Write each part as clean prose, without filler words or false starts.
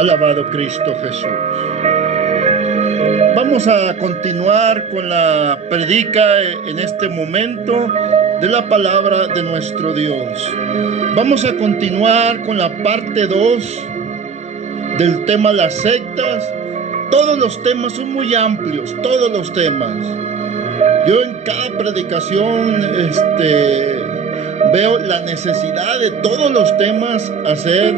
Alabado Cristo Jesús. Vamos a continuar con la predica en este momento de la palabra de nuestro Dios. Vamos a continuar con la parte 2 del tema las sectas. Todos los temas son muy amplios, todos los temas. Yo en cada predicación veo la necesidad de todos los temas hacer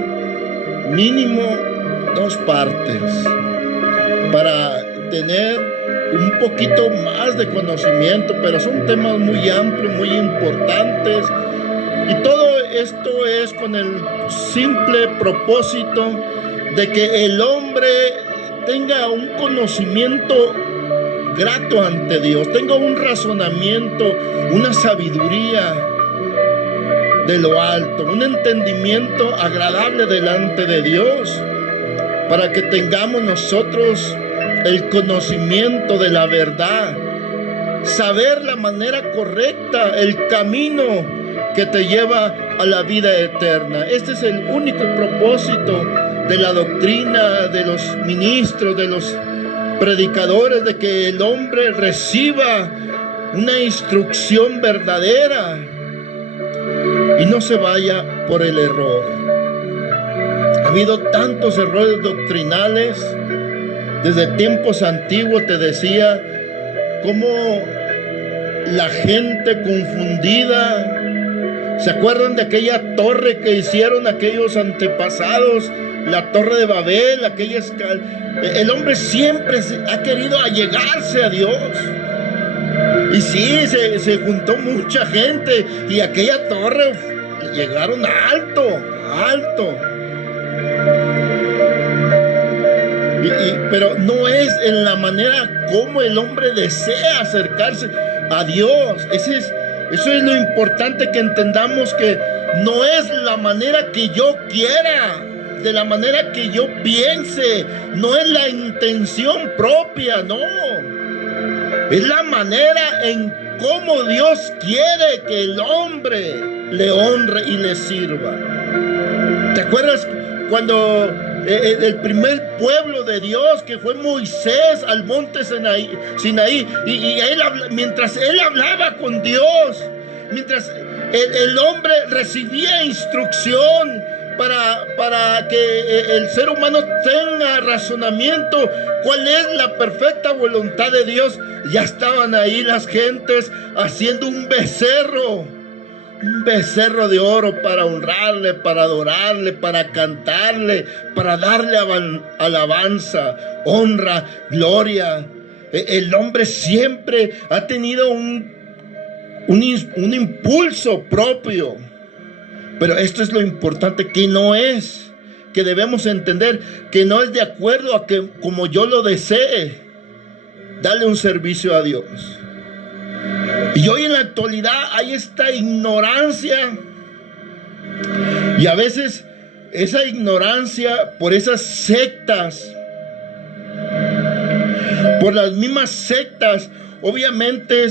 mínimo 2 partes para tener un poquito más de conocimiento, pero son temas muy amplios, muy importantes, y todo esto es con el simple propósito de que el hombre tenga un conocimiento grato ante Dios, tenga un razonamiento, una sabiduría de lo alto, un entendimiento agradable delante de Dios, para que tengamos nosotros el conocimiento de la verdad, saber la manera correcta, el camino que te lleva a la vida eterna. Este es el único propósito de la doctrina, de los ministros, de los predicadores, de que el hombre reciba una instrucción verdadera y no se vaya por el error. Ha habido tantos errores doctrinales desde tiempos antiguos, te decía, como la gente confundida. ¿Se acuerdan de aquella torre que hicieron aquellos antepasados? La torre de Babel, el hombre siempre ha querido allegarse a Dios. Y sí, se juntó mucha gente, y aquella torre llegaron alto. Pero no es en la manera como el hombre desea acercarse a Dios. Eso es lo importante, que entendamos que no es la manera que yo quiera, de la manera que yo piense, no es la intención propia, no. Es la manera en cómo Dios quiere que el hombre le honre y le sirva. ¿Te acuerdas cuando el primer pueblo de Dios, que fue Moisés, al monte Sinaí, y mientras él hablaba con Dios, mientras el hombre recibía instrucción para que el ser humano tenga razonamiento, cuál es la perfecta voluntad de Dios, ya estaban ahí las gentes haciendo un becerro de oro para honrarle, para adorarle, para cantarle, para darle alabanza, honra, gloria. El hombre siempre ha tenido un impulso propio, pero esto es lo importante, que debemos entender, que no es de acuerdo a que como yo lo desee, darle un servicio a Dios. Y hoy en la actualidad hay esta ignorancia, y a veces esa ignorancia por esas sectas, por las mismas sectas, obviamente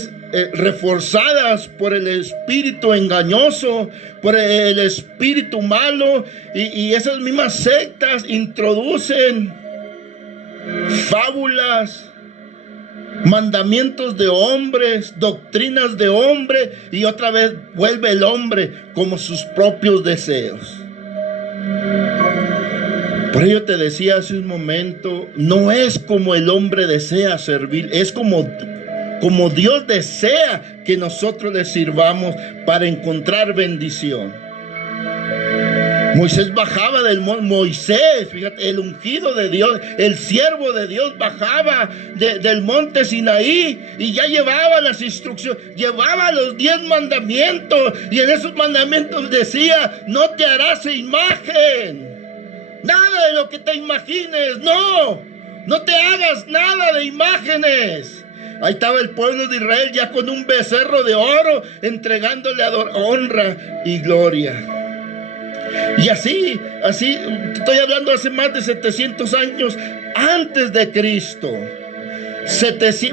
reforzadas por el espíritu engañoso, por el espíritu malo, y esas mismas sectas introducen fábulas, mandamientos de hombres, doctrinas de hombre, y otra vez vuelve el hombre como sus propios deseos. Por ello te decía hace un momento, no es como el hombre desea servir, es como Dios desea que nosotros le sirvamos para encontrar bendición. Moisés bajaba del monte, Moisés, fíjate, el ungido de Dios, el siervo de Dios, bajaba del monte Sinaí, y ya llevaba las instrucciones, llevaba los 10 mandamientos, y en esos mandamientos decía: no te harás imagen, nada de lo que te imagines, no te hagas nada de imágenes. Ahí estaba el pueblo de Israel ya con un becerro de oro, entregándole honra y gloria. Y así, estoy hablando hace más de 700 años antes de Cristo.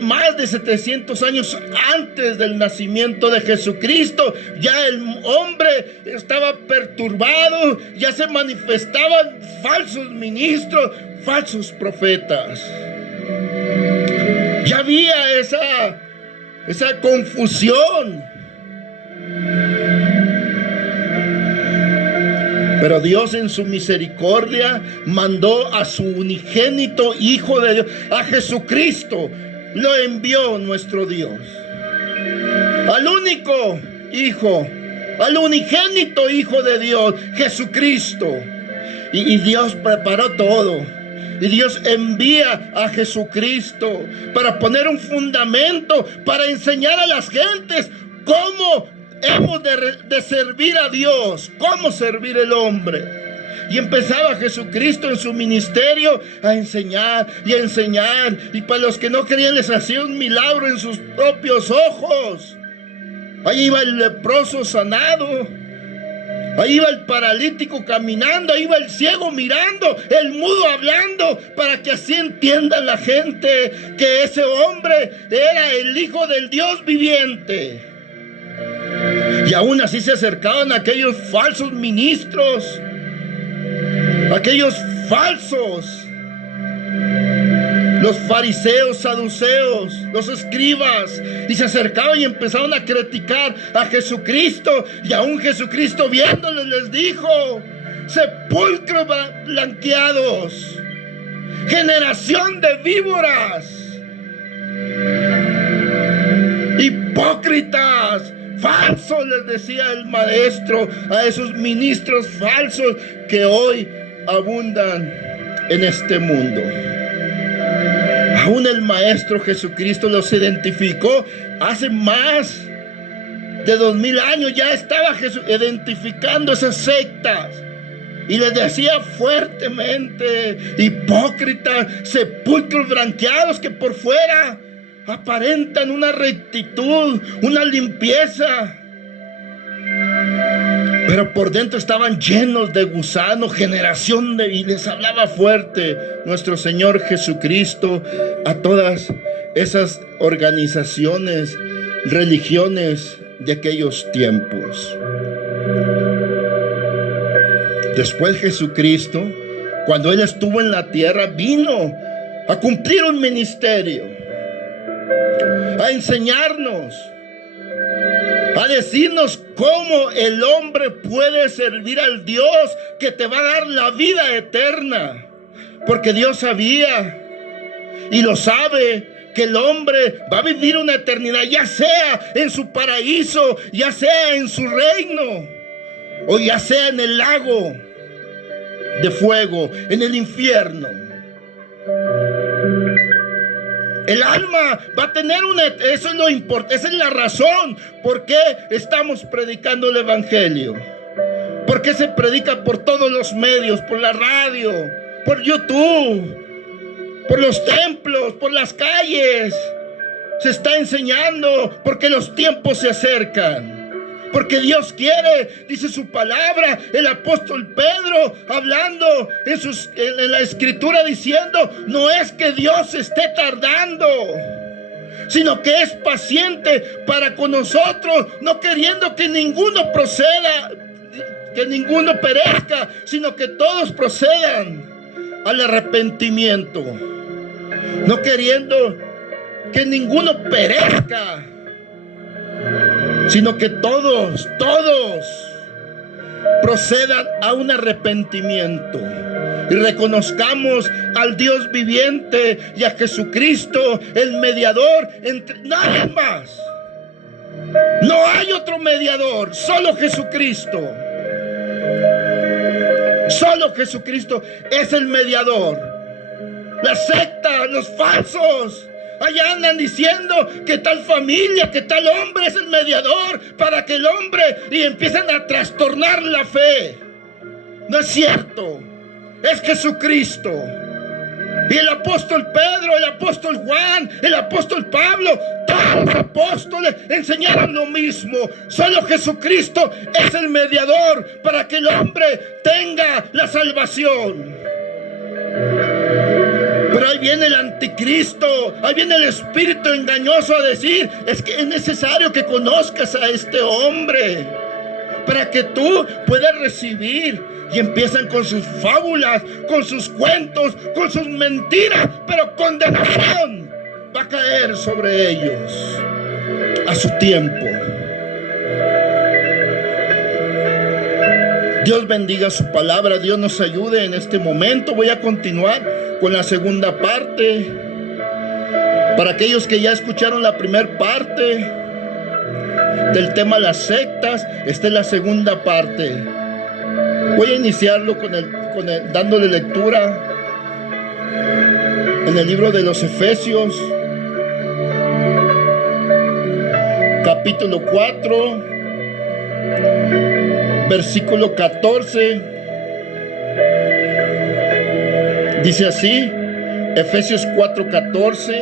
más de 700 años antes del nacimiento de Jesucristo, ya el hombre estaba perturbado, ya se manifestaban falsos ministros, falsos profetas. Ya había esa confusión. Pero Dios en su misericordia mandó a su unigénito Hijo de Dios, a Jesucristo, lo envió nuestro Dios. Al único Hijo, al unigénito Hijo de Dios, Jesucristo. Y Dios preparó todo. Y Dios envía a Jesucristo para poner un fundamento, para enseñar a las gentes cómo hemos de servir a Dios, cómo servir el hombre. Y empezaba Jesucristo en su ministerio a enseñar y a enseñar. Y para los que no querían les hacía un milagro en sus propios ojos. Ahí iba el leproso sanado. Ahí iba el paralítico caminando. Ahí iba el ciego mirando, el mudo hablando, para que así entienda la gente que ese hombre era el Hijo del Dios viviente. Y aún así se acercaban aquellos falsos ministros, aquellos falsos, los fariseos, saduceos, los escribas, y se acercaban y empezaron a criticar a Jesucristo. Y aún Jesucristo viéndoles les dijo: sepulcros blanqueados, generación de víboras, hipócritas, falsos, les decía el maestro a esos ministros falsos que hoy abundan en este mundo. Aún el maestro Jesucristo los identificó hace más de 2000 años. Ya estaba Jesús identificando esas sectas y les decía fuertemente: hipócritas, sepulcros blanqueados, que por fuera aparentan una rectitud, una limpieza, pero por dentro estaban llenos de gusanos, generación de... Y les hablaba fuerte nuestro Señor Jesucristo a todas esas organizaciones, religiones de aquellos tiempos. Después Jesucristo, cuando Él estuvo en la tierra, vino a cumplir un ministerio, a enseñarnos, a decirnos cómo el hombre puede servir al Dios que te va a dar la vida eterna. Porque Dios sabía y lo sabe que el hombre va a vivir una eternidad, ya sea en su paraíso, ya sea en su reino, o ya sea en el lago de fuego, en el infierno. El alma va a tener eso es lo importante, esa es la razón por qué estamos predicando el evangelio. ¿Por qué se predica por todos los medios? Por la radio, por YouTube, por los templos, por las calles. Se está enseñando porque los tiempos se acercan. Porque Dios quiere, dice su palabra, el apóstol Pedro hablando en la escritura diciendo: no es que Dios esté tardando, sino que es paciente para con nosotros, no queriendo que ninguno proceda, que ninguno perezca, sino que todos procedan al arrepentimiento. No queriendo que ninguno perezca, sino que todos procedan a un arrepentimiento y reconozcamos al Dios viviente y a Jesucristo, el mediador entre nadie más. No hay otro mediador, solo Jesucristo. Solo Jesucristo es el mediador. Las sectas, los falsos, allá andan diciendo que tal familia, que tal hombre es el mediador para que el hombre, y empiezan a trastornar la fe. No es cierto, es Jesucristo. Y el apóstol Pedro, el apóstol Juan, el apóstol Pablo, todos los apóstoles enseñaron lo mismo. Solo Jesucristo es el mediador para que el hombre tenga la salvación. Pero ahí viene el anticristo, ahí viene el espíritu engañoso a decir: es que es necesario que conozcas a este hombre para que tú puedas recibir. Y empiezan con sus fábulas, con sus cuentos, con sus mentiras, pero condenación va a caer sobre ellos a su tiempo. Dios bendiga su palabra, Dios nos ayude en este momento. Voy a continuar con la segunda parte. Para aquellos que ya escucharon la primera parte del tema las sectas, esta es la segunda parte. Voy a iniciarlo dándole lectura en el libro de los Efesios, capítulo 4, versículo 14. Dice así, Efesios 4:14,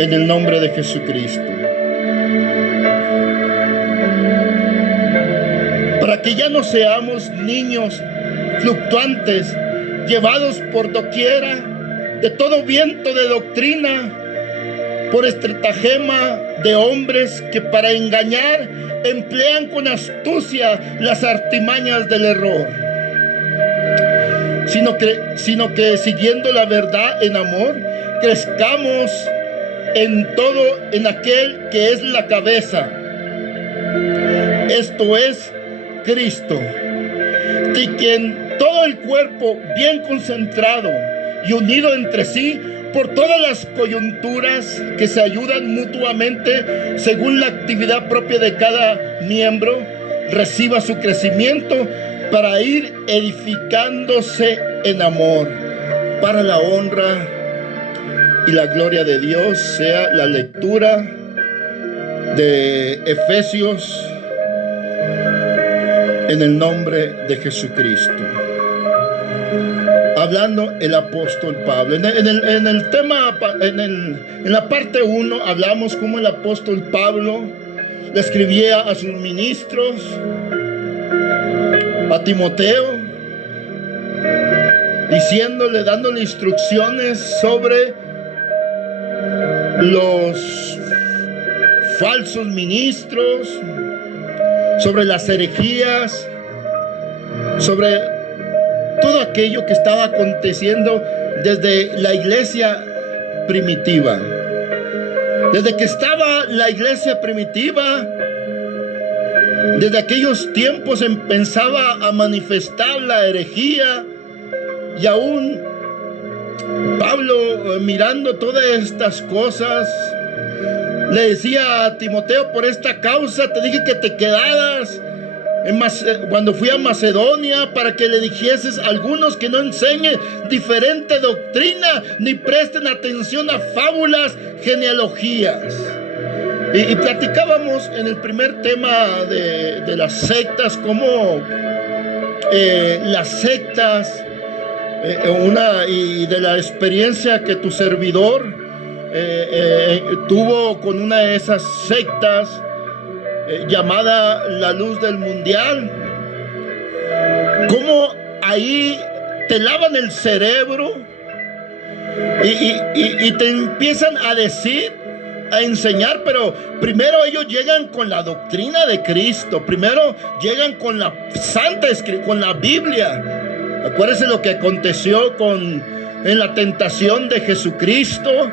en el nombre de Jesucristo. Para que ya no seamos niños fluctuantes, llevados por doquiera de todo viento de doctrina, por estratagema de hombres que para engañar emplean con astucia las artimañas del error, sino que siguiendo la verdad en amor, crezcamos en todo en aquel que es la cabeza, esto es Cristo, de quien todo el cuerpo bien concentrado y unido entre sí por todas las coyunturas que se ayudan mutuamente según la actividad propia de cada miembro, reciba su crecimiento para ir edificándose en amor, para la honra y la gloria de Dios. Sea la lectura de Efesios en el nombre de Jesucristo. Hablando el apóstol Pablo. En el tema, en la parte 1, hablamos cómo el apóstol Pablo le escribía a sus ministros, a Timoteo, dándole instrucciones sobre los falsos ministros, sobre las herejías, sobre todo aquello que estaba aconteciendo desde la iglesia primitiva. Desde que estaba la iglesia primitiva, desde aquellos tiempos empezaba a manifestar la herejía, y aún Pablo, mirando todas estas cosas, le decía a Timoteo: por esta causa te dije que te quedaras cuando fui a Macedonia, para que le dijeses a algunos que no enseñen diferente doctrina, ni presten atención a fábulas, genealogías. Y platicábamos en el primer tema de las sectas, cómo las sectas, y de la experiencia que tu servidor tuvo con una de esas sectas llamada La Luz del Mundial, cómo ahí te lavan el cerebro y te empiezan a decir, a enseñar, pero primero ellos llegan con la doctrina de Cristo, primero llegan con la Santa Escritura, con la Biblia. Acuérdense lo que aconteció en la tentación de Jesucristo,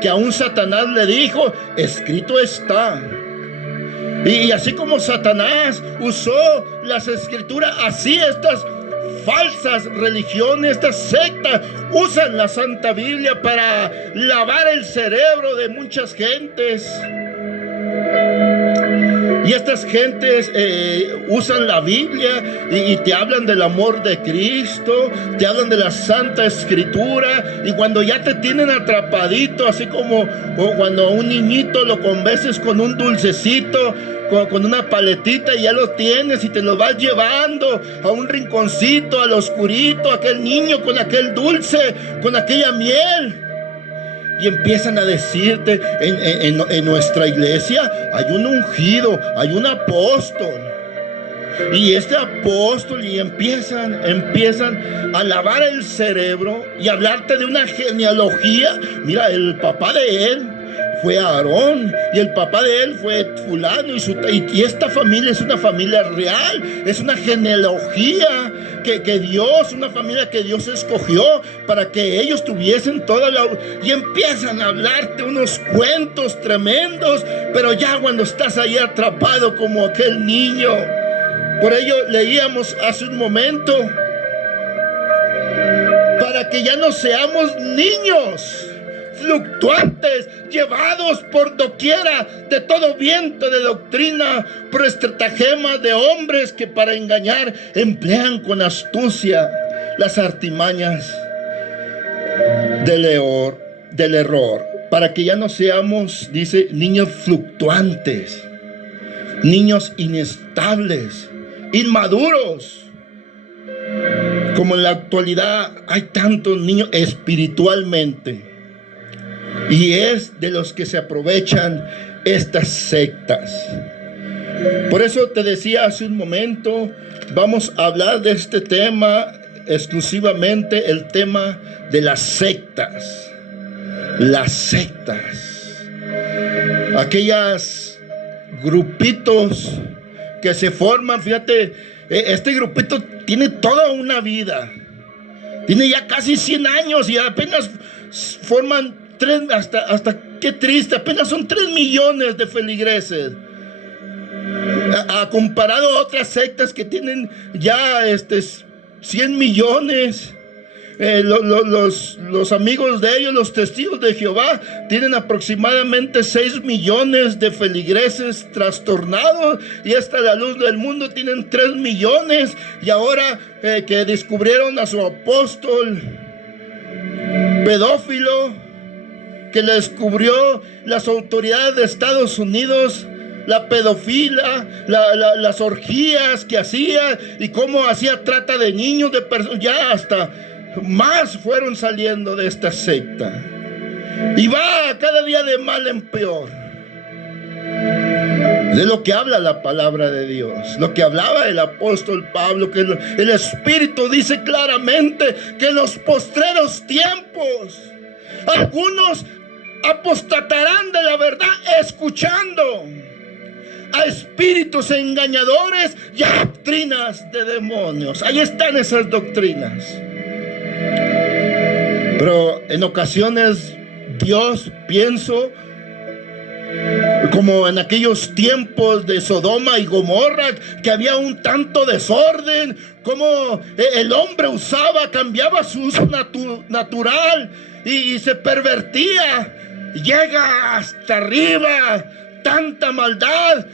que aún Satanás le dijo: escrito está. Y así como Satanás usó las escrituras, así estas falsas religiones, estas sectas, usan la Santa Biblia para lavar el cerebro de muchas gentes. Y estas gentes usan la Biblia y te hablan del amor de Cristo, te hablan de la Santa Escritura, y cuando ya te tienen atrapadito, así como cuando a un niñito lo convences con un dulcecito, con una paletita, y ya lo tienes y te lo vas llevando a un rinconcito, al oscurito, aquel niño con aquel dulce, con aquella miel. Y empiezan a decirte: en nuestra iglesia hay un ungido, hay un apóstol. Y este apóstol y empiezan a lavar el cerebro y hablarte de una genealogía. Mira, el papá de él fue Aarón y el papá de él fue fulano y esta familia es una familia real, es una genealogía que Dios, una familia que Dios escogió para que ellos tuviesen toda la... Y empiezan a hablarte unos cuentos tremendos, pero ya cuando estás ahí atrapado como aquel niño. Por ello leíamos hace un momento, para que ya no seamos niños fluctuantes, llevados por doquiera de todo viento de doctrina, por estratagemas de hombres que para engañar emplean con astucia las artimañas del error, para que ya no seamos, dice, niños fluctuantes, niños inestables, inmaduros. Como en la actualidad hay tantos niños espiritualmente, y es de los que se aprovechan estas sectas. Por eso te decía hace un momento, vamos a hablar de este tema exclusivamente, el tema de las sectas. Las sectas, aquellos grupitos que se forman. Fíjate, este grupito tiene toda una vida, tiene ya casi 100 años y apenas forman hasta qué triste, apenas son 3 millones de feligreses, comparado a otras sectas que tienen ya 100 millones. Los amigos de ellos, los testigos de Jehová, tienen aproximadamente 6 millones de feligreses trastornados, y hasta la luz del mundo tienen 3 millones. Y ahora que descubrieron a su apóstol pedófilo, que le descubrió las autoridades de Estados Unidos, la pedofilia, las orgías que hacía y cómo hacía trata de niños, de personas, ya hasta más fueron saliendo de esta secta, y va cada día de mal en peor. De lo que habla la palabra de Dios, lo que hablaba el apóstol Pablo, que el Espíritu dice claramente que en los postreros tiempos algunos apostatarán de la verdad, escuchando a espíritus engañadores y a doctrinas de demonios. Ahí están esas doctrinas. Pero en ocasiones Dios, pienso, como en aquellos tiempos de Sodoma y Gomorra, que había un tanto desorden, como el hombre cambiaba su uso natural y se pervertía. Llega hasta arriba tanta maldad,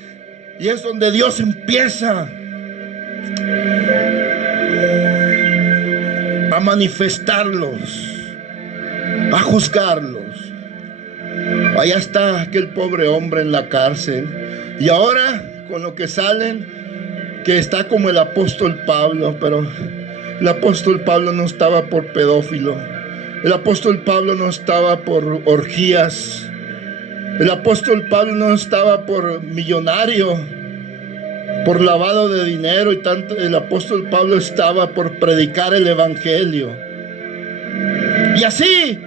y es donde Dios empieza a manifestarlos, a juzgarlos. Allá está aquel pobre hombre en la cárcel, y ahora con lo que salen, que está como el apóstol Pablo. Pero el apóstol Pablo no estaba por pedófilo, el apóstol Pablo no estaba por orgías, el apóstol Pablo no estaba por millonario, por lavado de dinero y tanto. El apóstol Pablo estaba por predicar el evangelio. Y así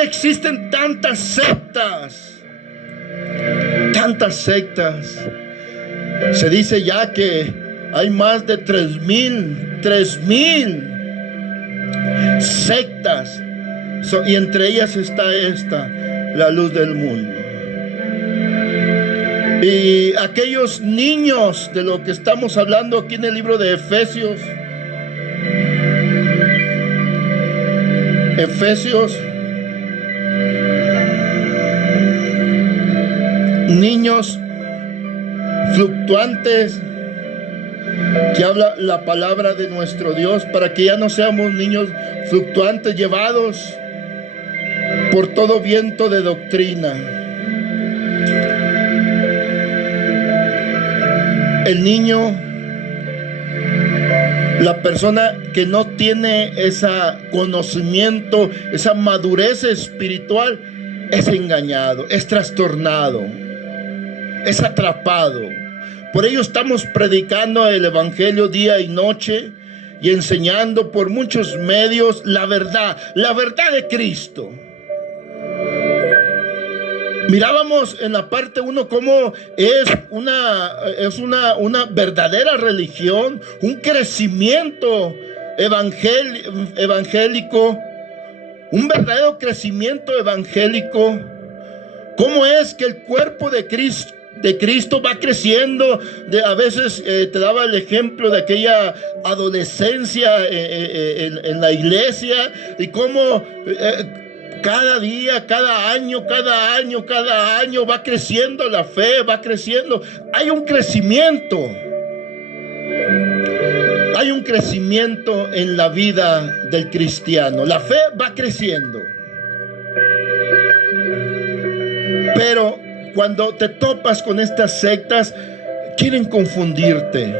existen tantas sectas. Se dice ya que hay más de 3,000 sectas, y entre ellas está esta, la luz del mundo. Y aquellos niños de lo que estamos hablando aquí en el libro de Efesios, niños fluctuantes, que habla la palabra de nuestro Dios, para que ya no seamos niños fluctuantes, llevados por todo viento de doctrina. El niño, la persona que no tiene ese conocimiento, esa madurez espiritual, es engañado, es trastornado, es atrapado Por ello estamos predicando el evangelio día y noche y enseñando por muchos medios la verdad de Cristo. Mirábamos en la parte 1 cómo es una verdadera religión, un crecimiento evangélico, un verdadero crecimiento evangélico. Cómo es que el cuerpo de Cristo va creciendo. A veces te daba el ejemplo de aquella adolescencia en la iglesia, y cómo cada día, cada año va creciendo la fe, va creciendo. Hay un crecimiento en la vida del cristiano. La fe va creciendo. Pero cuando te topas con estas sectas, quieren confundirte.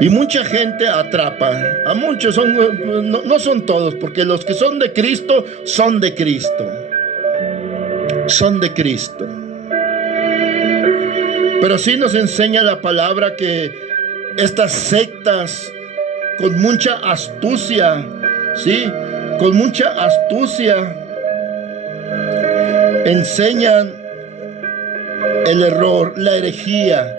Y mucha gente atrapa. A muchos no son todos, porque los que son de Cristo son de Cristo. Son de Cristo. Pero sí nos enseña la palabra que estas sectas, con mucha astucia, ¿sí? Con mucha astucia, enseñan el error, la herejía.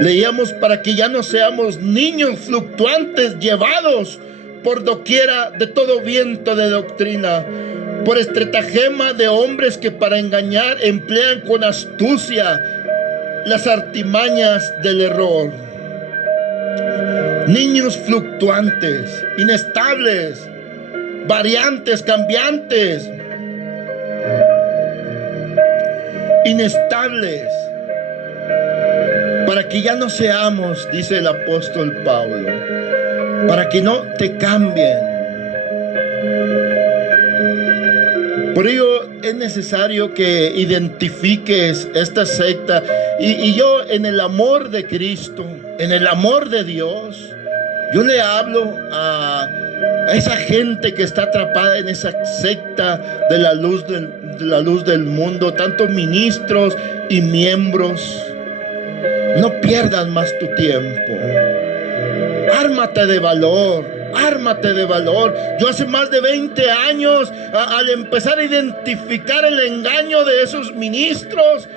Leíamos: para que ya no seamos niños fluctuantes, llevados por doquiera de todo viento de doctrina, por estratagema de hombres que para engañar emplean con astucia las artimañas del error. Niños fluctuantes, inestables, variantes, cambiantes, inestables. Para que ya no seamos, dice el apóstol Pablo, para que no te cambien. Por ello es necesario que identifiques esta secta. Y yo, en el amor de Cristo, en el amor de Dios, yo le hablo a esa gente que está atrapada en esa secta de la luz del mundo, tanto ministros y miembros. No pierdas más tu tiempo. Ármate de valor. Ármate de valor. Yo hace más de 20 años, al empezar a identificar el engaño de esos ministros,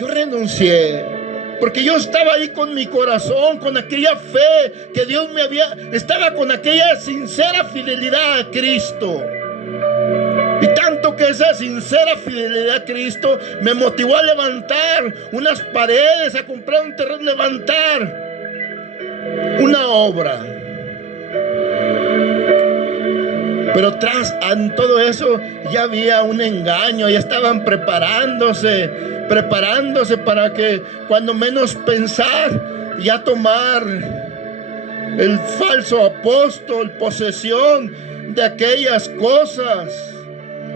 yo renuncié. Porque yo estaba ahí con mi corazón, con aquella fe que Dios estaba con aquella sincera fidelidad a Cristo. Y tanto que esa sincera fidelidad a Cristo me motivó a levantar unas paredes, a comprar un terreno, levantar una obra. Pero en todo eso ya había un engaño, ya estaban preparándose para que cuando menos pensar, ya tomar el falso apóstol posesión de aquellas cosas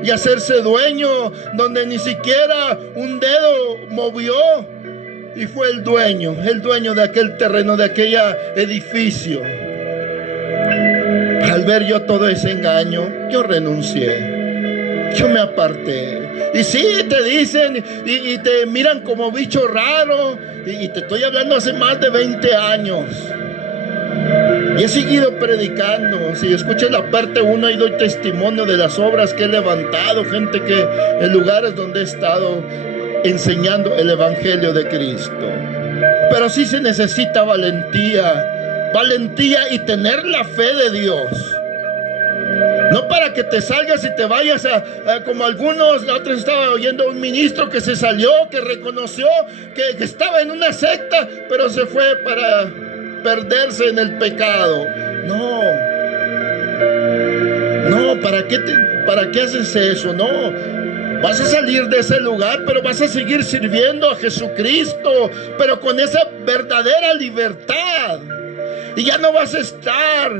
y hacerse dueño donde ni siquiera un dedo movió, y fue el dueño de aquel terreno, de aquel edificio. Al ver yo todo ese engaño, yo renuncié, yo me aparté. Y sí, te dicen y te miran como bicho raro, y te estoy hablando hace más de 20 años. Y he seguido predicando. Si escuchas la parte 1, ahí doy testimonio de las obras que he levantado, gente que en lugares donde he estado enseñando el evangelio de Cristo. Pero sí se necesita valentía y tener la fe de Dios. No para que te salgas y te vayas como algunos. La otra estaba oyendo a un ministro que se salió, que reconoció que estaba en una secta, pero se fue para perderse en el pecado. No, ¿para qué haces eso? No, vas a salir de ese lugar, pero vas a seguir sirviendo a Jesucristo, pero con esa verdadera libertad. Y ya no vas a estar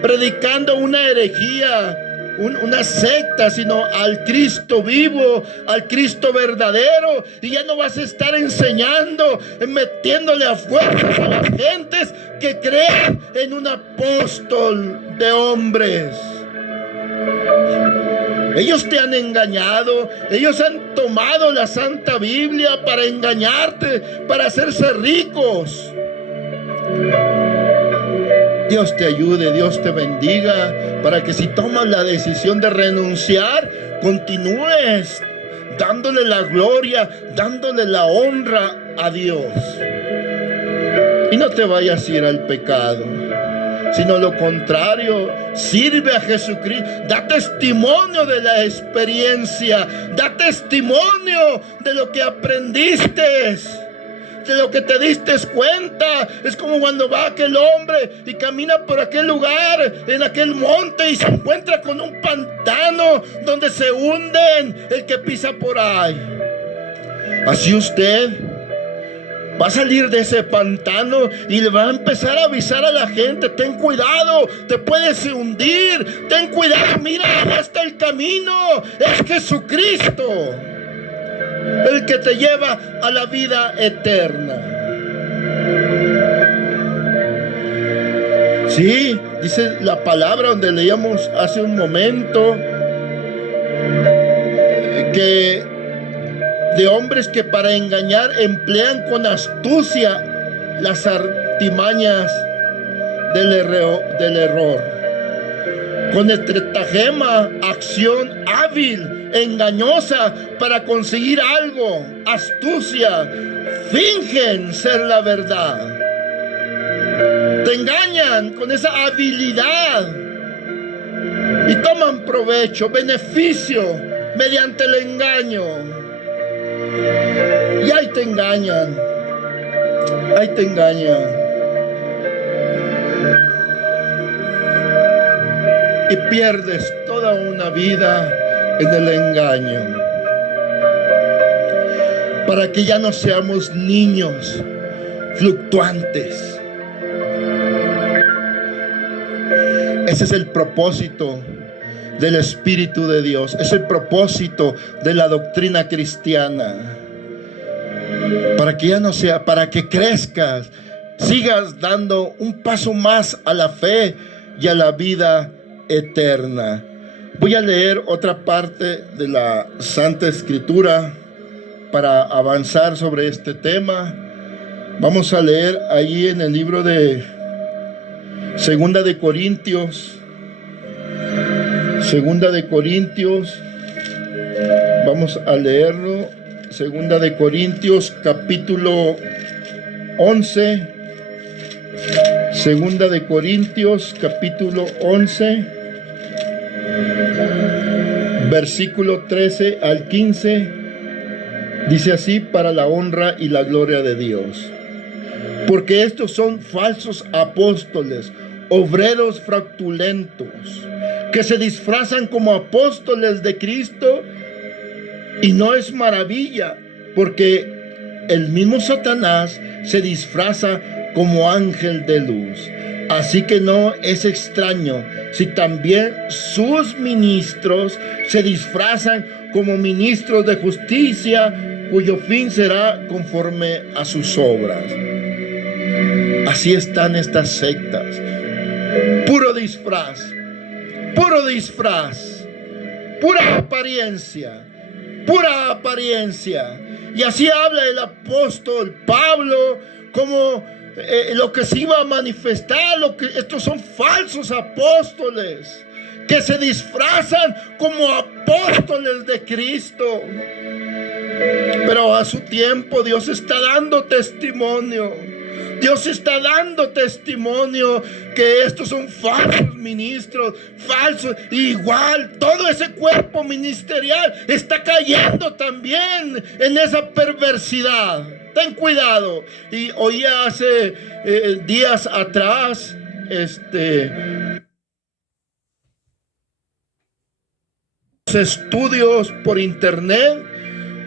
predicando una herejía, una secta, sino al Cristo vivo, al Cristo verdadero. Y ya no vas a estar enseñando, metiéndole a fuerzas a las gentes que crean en un apóstol de hombres. Ellos te han engañado. Ellos han tomado la Santa Biblia para engañarte, para hacerse ricos. Dios te ayude, Dios te bendiga, para que si tomas la decisión de renunciar, continúes dándole la gloria, dándole la honra a Dios. Y no te vayas a ir al pecado, sino lo contrario, sirve a Jesucristo, da testimonio de la experiencia, da testimonio de lo que aprendiste, de lo que te diste cuenta. Es como cuando va aquel hombre y camina por aquel lugar, en aquel monte, y se encuentra con un pantano donde se hunden el que pisa por ahí. Así usted va a salir de ese pantano y le va a empezar a avisar a la gente: ten cuidado, te puedes hundir, ten cuidado, mira, allá está el camino, es Jesucristo el que te lleva a la vida eterna. Sí, dice la palabra donde leíamos hace un momento, que de hombres que para engañar emplean con astucia las artimañas del error. Con estratagema, acción hábil, engañosa para conseguir algo, astucia, fingen ser la verdad. Te engañan con esa habilidad y toman provecho, beneficio mediante el engaño. Y ahí te engañan. Ahí te engañan. Y pierdes toda una vida en el engaño. Para que ya no seamos niños fluctuantes. Ese es el propósito del Espíritu de Dios. Es el propósito de la doctrina cristiana. Para que ya no sea, para que crezcas, sigas dando un paso más a la fe y a la vida eterna. Voy a leer otra parte de la Santa Escritura para avanzar sobre este tema. Vamos a leer ahí en el libro de Segunda de Corintios. Segunda de Corintios. Vamos a leerlo. Segunda de Corintios, capítulo 11. Segunda de Corintios, capítulo 11, versículo 13 al 15. Dice así: para la honra y la gloria de Dios. Porque estos son falsos apóstoles, obreros fraudulentos, que se disfrazan como apóstoles de Cristo. Y no es maravilla, porque el mismo Satanás se disfraza como ángel de luz. Así que no es extraño si también sus ministros se disfrazan como ministros de justicia, cuyo fin será conforme a sus obras. Así están estas sectas. Puro disfraz, puro disfraz, pura apariencia. Pura apariencia. Y así habla el apóstol Pablo, como lo que se iba a manifestar, estos son falsos apóstoles que se disfrazan como apóstoles de Cristo. Pero a su tiempo Dios está dando testimonio. Dios está dando testimonio que estos son falsos ministros, falsos. Igual todo ese cuerpo ministerial está cayendo también en esa perversidad. Ten cuidado. Y oía hace días atrás estudios por internet,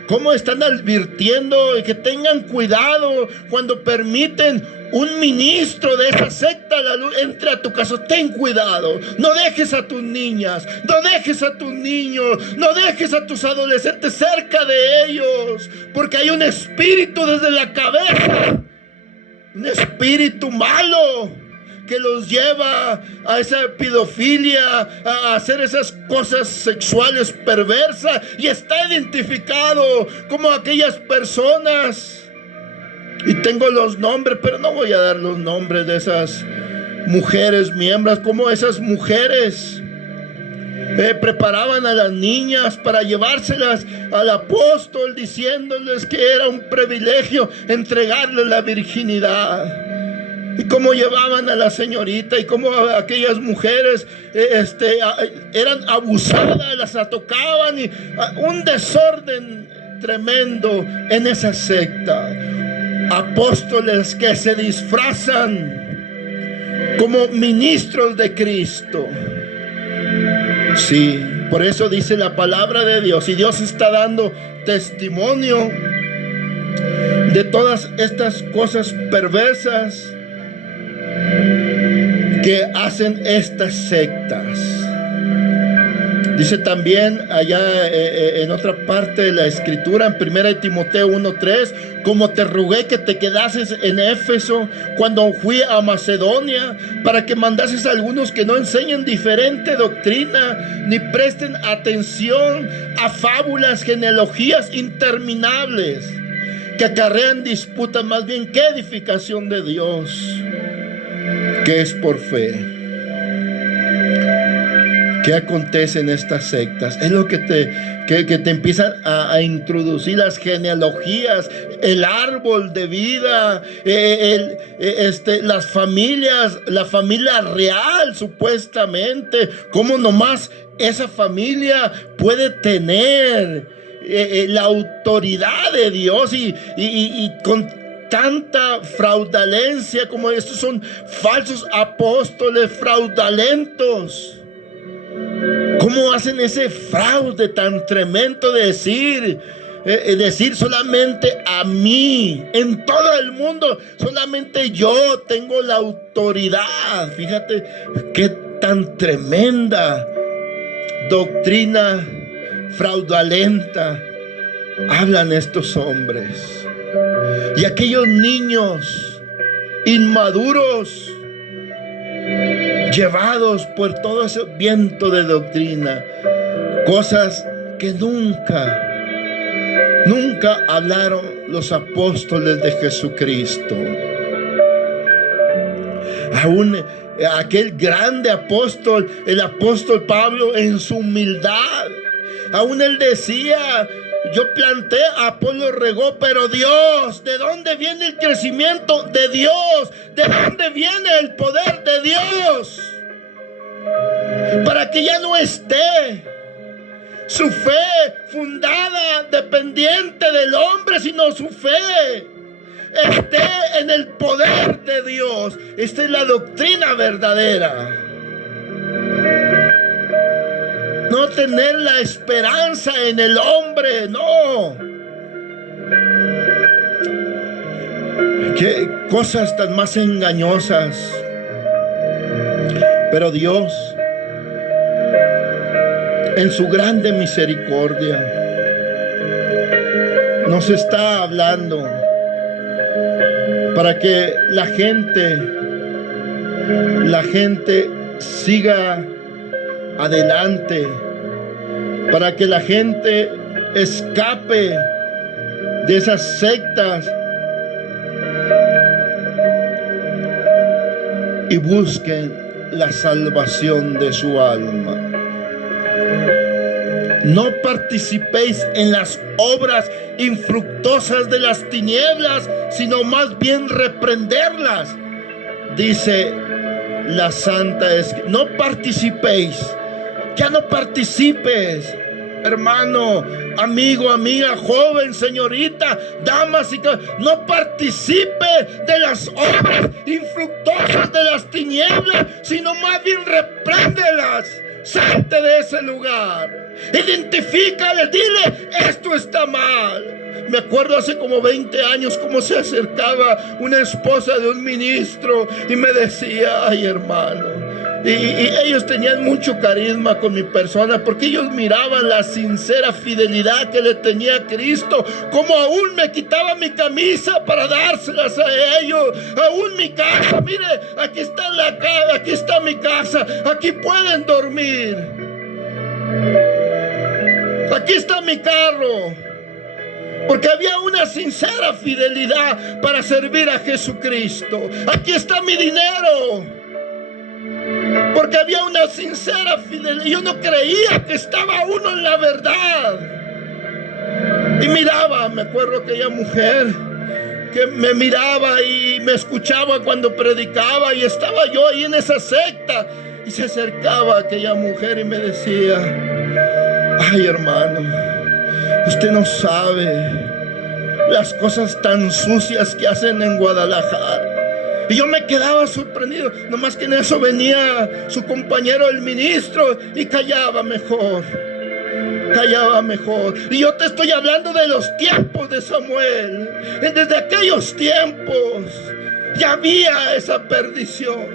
cómo están advirtiendo que tengan cuidado cuando permiten un ministro de esa secta la luz entre a tu casa. Ten cuidado, no dejes a tus niñas, no dejes a tus niños, no dejes a tus adolescentes cerca de ellos, porque hay un espíritu desde la cabeza, un espíritu malo que los lleva a esa pedofilia, a hacer esas cosas sexuales perversas, y está identificado como aquellas personas. Y tengo los nombres, pero no voy a dar los nombres de esas mujeres miembros, como esas mujeres preparaban a las niñas para llevárselas al apóstol, diciéndoles que era un privilegio entregarles la virginidad. Y cómo llevaban a la señorita, y cómo aquellas mujeres eran abusadas, las tocaban, y un desorden tremendo en esa secta. Apóstoles que se disfrazan como ministros de Cristo. Sí, por eso dice la palabra de Dios, y Dios está dando testimonio de todas estas cosas perversas que hacen estas sectas. Dice también allá en otra parte de la escritura, en 1 Timoteo 1:3, como te rogué que te quedases en Éfeso cuando fui a Macedonia, para que mandases a algunos que no enseñen diferente doctrina, ni presten atención a fábulas, genealogías interminables, que acarrean disputas más bien que edificación de Dios, que es por fe. ¿Qué acontece en estas sectas? Es lo que te empiezan a introducir las genealogías, el árbol de vida, las familias, la familia real supuestamente. ¿Cómo nomás esa familia puede tener la autoridad de Dios y con tanta fraudalencia, como estos son falsos apóstoles fraudulentos? ¿Cómo hacen ese fraude tan tremendo de decir solamente a mí, en todo el mundo, solamente yo tengo la autoridad? Fíjate qué tan tremenda doctrina fraudulenta hablan estos hombres. Y aquellos niños inmaduros, llevados por todo ese viento de doctrina, cosas que nunca hablaron los apóstoles de Jesucristo. Aún aquel grande apóstol, el apóstol Pablo, en su humildad, aún él decía: yo planté, Apolo regó, pero Dios, ¿de dónde viene el crecimiento? De Dios. ¿De dónde viene el poder de Dios? Para que ya no esté su fe fundada, dependiente del hombre, sino su fe esté en el poder de Dios. Esta es la doctrina verdadera. No tener la esperanza en el hombre, no. Qué cosas tan más engañosas. Pero Dios, en su grande misericordia, nos está hablando para que la gente siga adelante, para que la gente escape de esas sectas y busquen la salvación de su alma. No participéis en las obras infructuosas de las tinieblas, sino más bien reprenderlas, dice la Santa Escritura. No participéis. Ya no participes, hermano, amigo, amiga, joven, señorita, damas y caballeros. No participe de las obras infructuosas de las tinieblas, sino más bien repréndelas. Salte de ese lugar. Identifícale, dile: esto está mal. Me acuerdo hace como 20 años cómo se acercaba una esposa de un ministro y me decía: ay, hermano, Y ellos tenían mucho carisma con mi persona, porque ellos miraban la sincera fidelidad que le tenía a Cristo, como aún me quitaba mi camisa para dárselas a ellos, aún mi casa. Mire, aquí está mi casa, aquí pueden dormir, aquí está mi carro, porque había una sincera fidelidad para servir a Jesucristo. Aquí está mi dinero, porque había una sincera fidelidad. Yo no creía que estaba uno en la verdad. Y miraba, me acuerdo aquella mujer que me miraba y me escuchaba cuando predicaba, y estaba yo ahí en esa secta, y se acercaba aquella mujer y me decía: ay, hermano, usted no sabe las cosas tan sucias que hacen en Guadalajara. Y yo me quedaba sorprendido, nomás que en eso venía su compañero el ministro y callaba mejor. Y yo te estoy hablando de los tiempos de Samuel. Desde aquellos tiempos ya había esa perdición.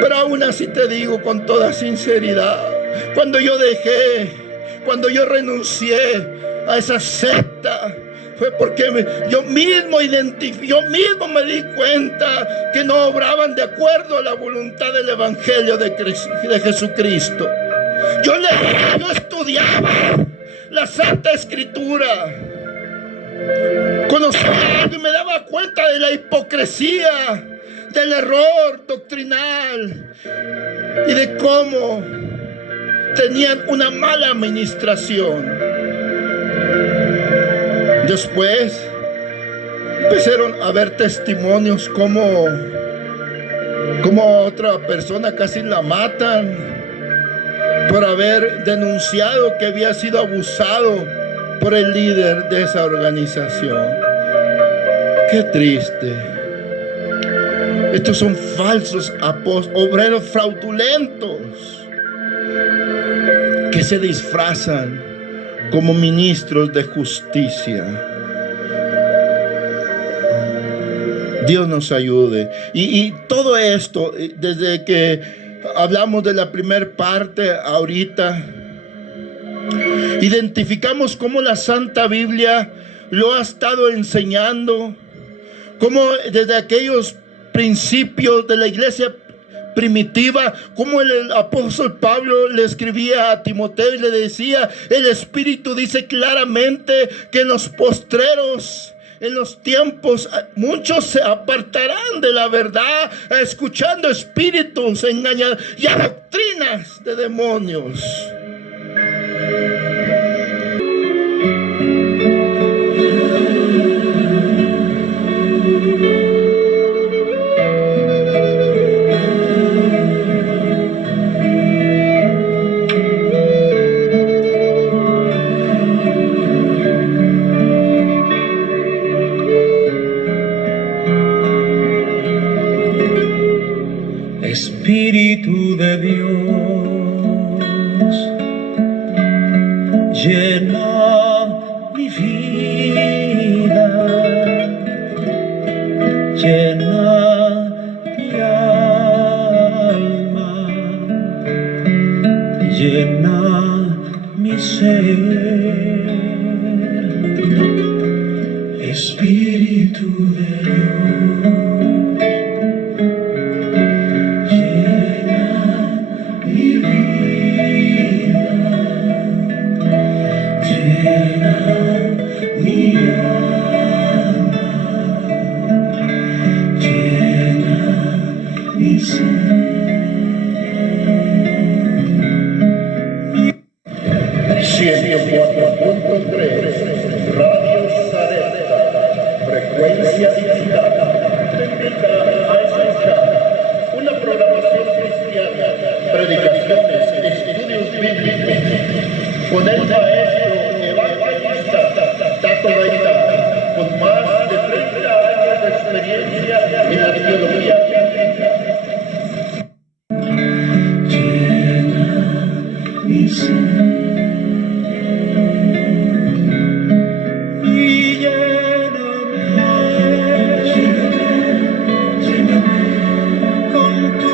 Pero aún así te digo con toda sinceridad, cuando yo renuncié a esa secta, fue porque yo mismo me di cuenta que no obraban de acuerdo a la voluntad del Evangelio de Jesucristo. Yo estudiaba la Santa Escritura, conocía algo y me daba cuenta de la hipocresía, del error doctrinal y de cómo tenían una mala administración. Después empezaron a haber testimonios como a otra persona casi la matan por haber denunciado que había sido abusado por el líder de esa organización. Qué triste. Estos son falsos obreros fraudulentos que se disfrazan como ministros de justicia. Dios nos ayude. Y todo esto, desde que hablamos de la primera parte ahorita, identificamos cómo la Santa Biblia lo ha estado enseñando, cómo desde aquellos principios de la iglesia primitiva, como el apóstol Pablo le escribía a Timoteo y le decía: el Espíritu dice claramente que en los postreros, en los tiempos, muchos se apartarán de la verdad, escuchando espíritus engañados y a doctrinas de demonios. Espíritu de Dios, llena mi vida, llena mi alma, llena mi ser. Espíritu de Dios, con el maestro evangelista Tato Gaitán, con más de 30 años de experiencia en la teología bíblica. llena mi ser y lléname con tu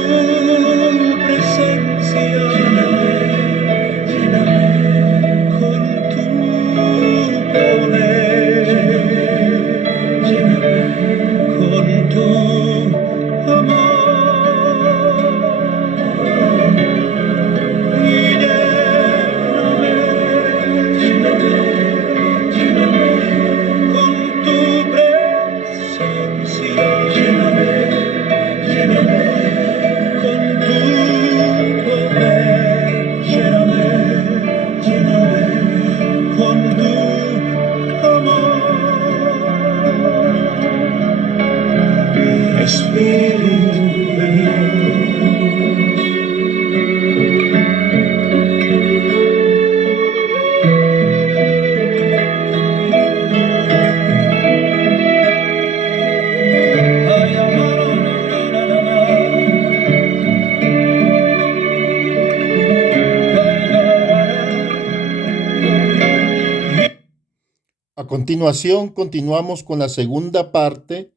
continuación, continuamos con la segunda parte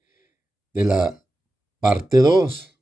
de la parte 2.